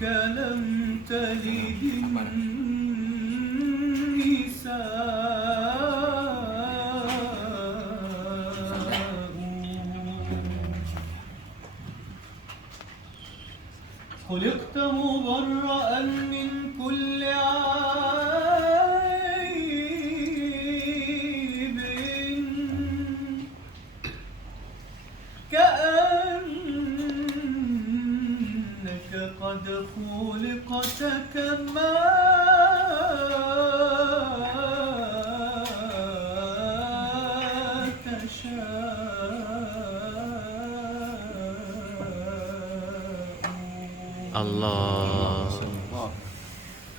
منك لم تلد خلقت مبرأ من كل عيب كأنك قد خلقت كما الله.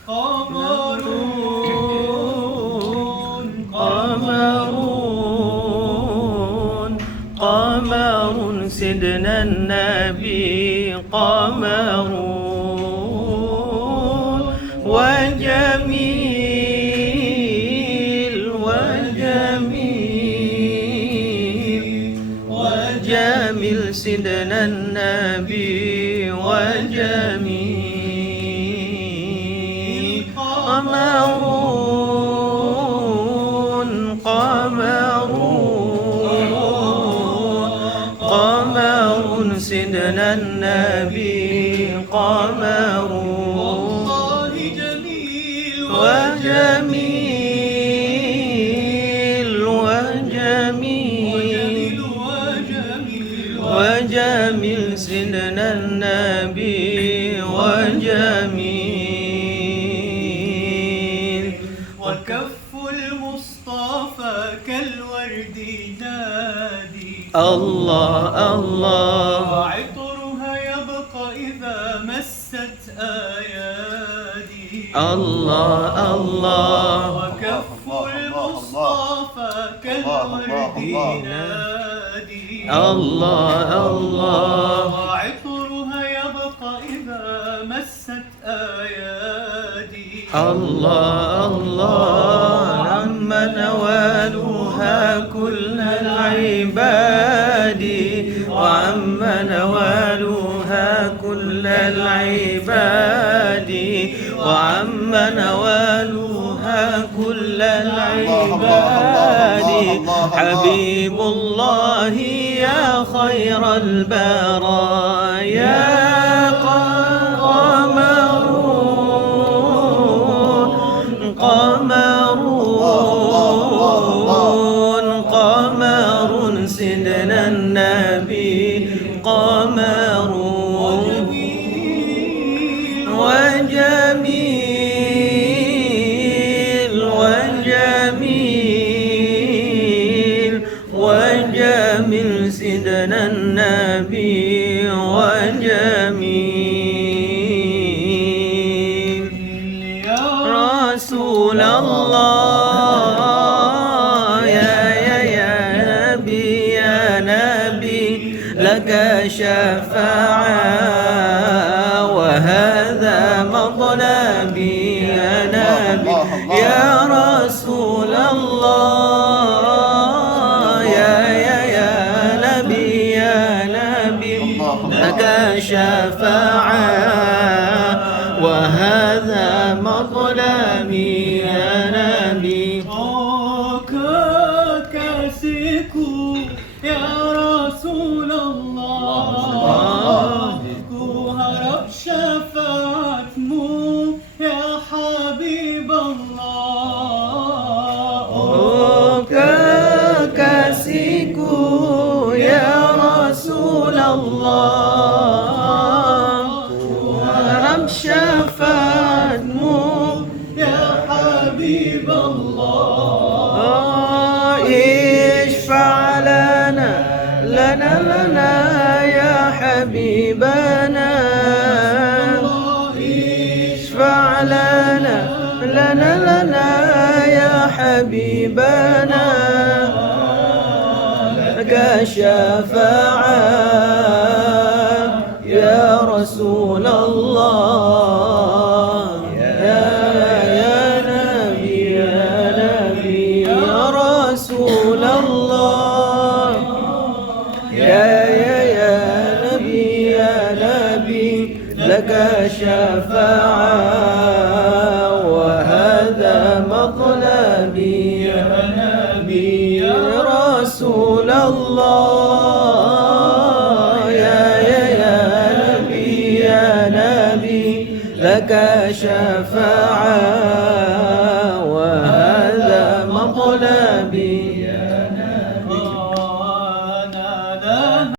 قمرون قمرون قمر سيدنا النبي قمرون وجميل وجميل وجميل سيدنا النبي وجميل قمرون قمرون قمر سيدنا النبي قمرون والله جميل وجميل وجميل وجميل سيدنا النبي وجميل وكف المصطفى كالورد نادي الله الله وعطرها يبقى إذا مست أيادي الله الله وكف المصطفى كالورد نادي الله الله وعطرها يبقى إذا مست أيادي الله الله لما نوالوها كل العباد وعم نوالوها كل العباد وعم نوالوها كل العباد حبيب الله يا خير البرايا قمرون قمر سيدنا النبي قمرون وجميل وجميل وجميل سيدنا النبي وجميل رسول الله يا نبي لك شفاعة وهذا مطلبي يا نبي يا رسول الله يا نبي لك شفاعة وهذا مطلبي يا نبي كاسكو يا رسول الله هرب شفاعة مو يا حبيب الله كاسكو يا رسول الله رب شفاعة مو يا حبيب الله اشفع لنا يا حبيبنا اشفع لنا يا حبيبنا لك شفاعة يا رسول الله يا نبي يا رسول الله يا نبي لك شفاعة وهذا مطلبي يا نبي يا رسول الله يا نبي لك شفاعة